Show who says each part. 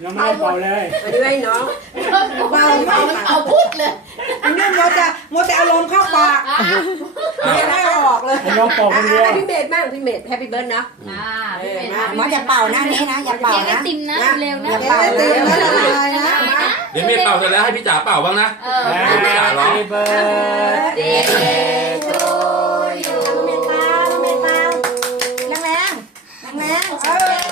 Speaker 1: น้องไม่ได้เป่าเลย
Speaker 2: อันนี้ให้น้อง
Speaker 3: เป่าพุดเลย
Speaker 4: อันนี้โมแต่อารมณ์เข้าปากไม่ออกเลย
Speaker 1: ให้น้องเป่าคนเดียว
Speaker 2: ให้พี่เมย์บ้างพี่เมย์แฮปปี้เบิร์ดนะ
Speaker 3: พี่เมย์
Speaker 4: หมอจะเป่าหน้านี้นะอย่าเป่า
Speaker 3: เค้กไอ
Speaker 4: นะ
Speaker 3: ติมนะเร็วนะ
Speaker 4: อย่าเป่านะไม่ละลายนะ
Speaker 5: เดี๋ยวเมย์เป่าเสร็จแล้วให้พี่จ๋าเป่าบ้างนะ
Speaker 1: Happy birthday
Speaker 3: to you
Speaker 4: แรงแรง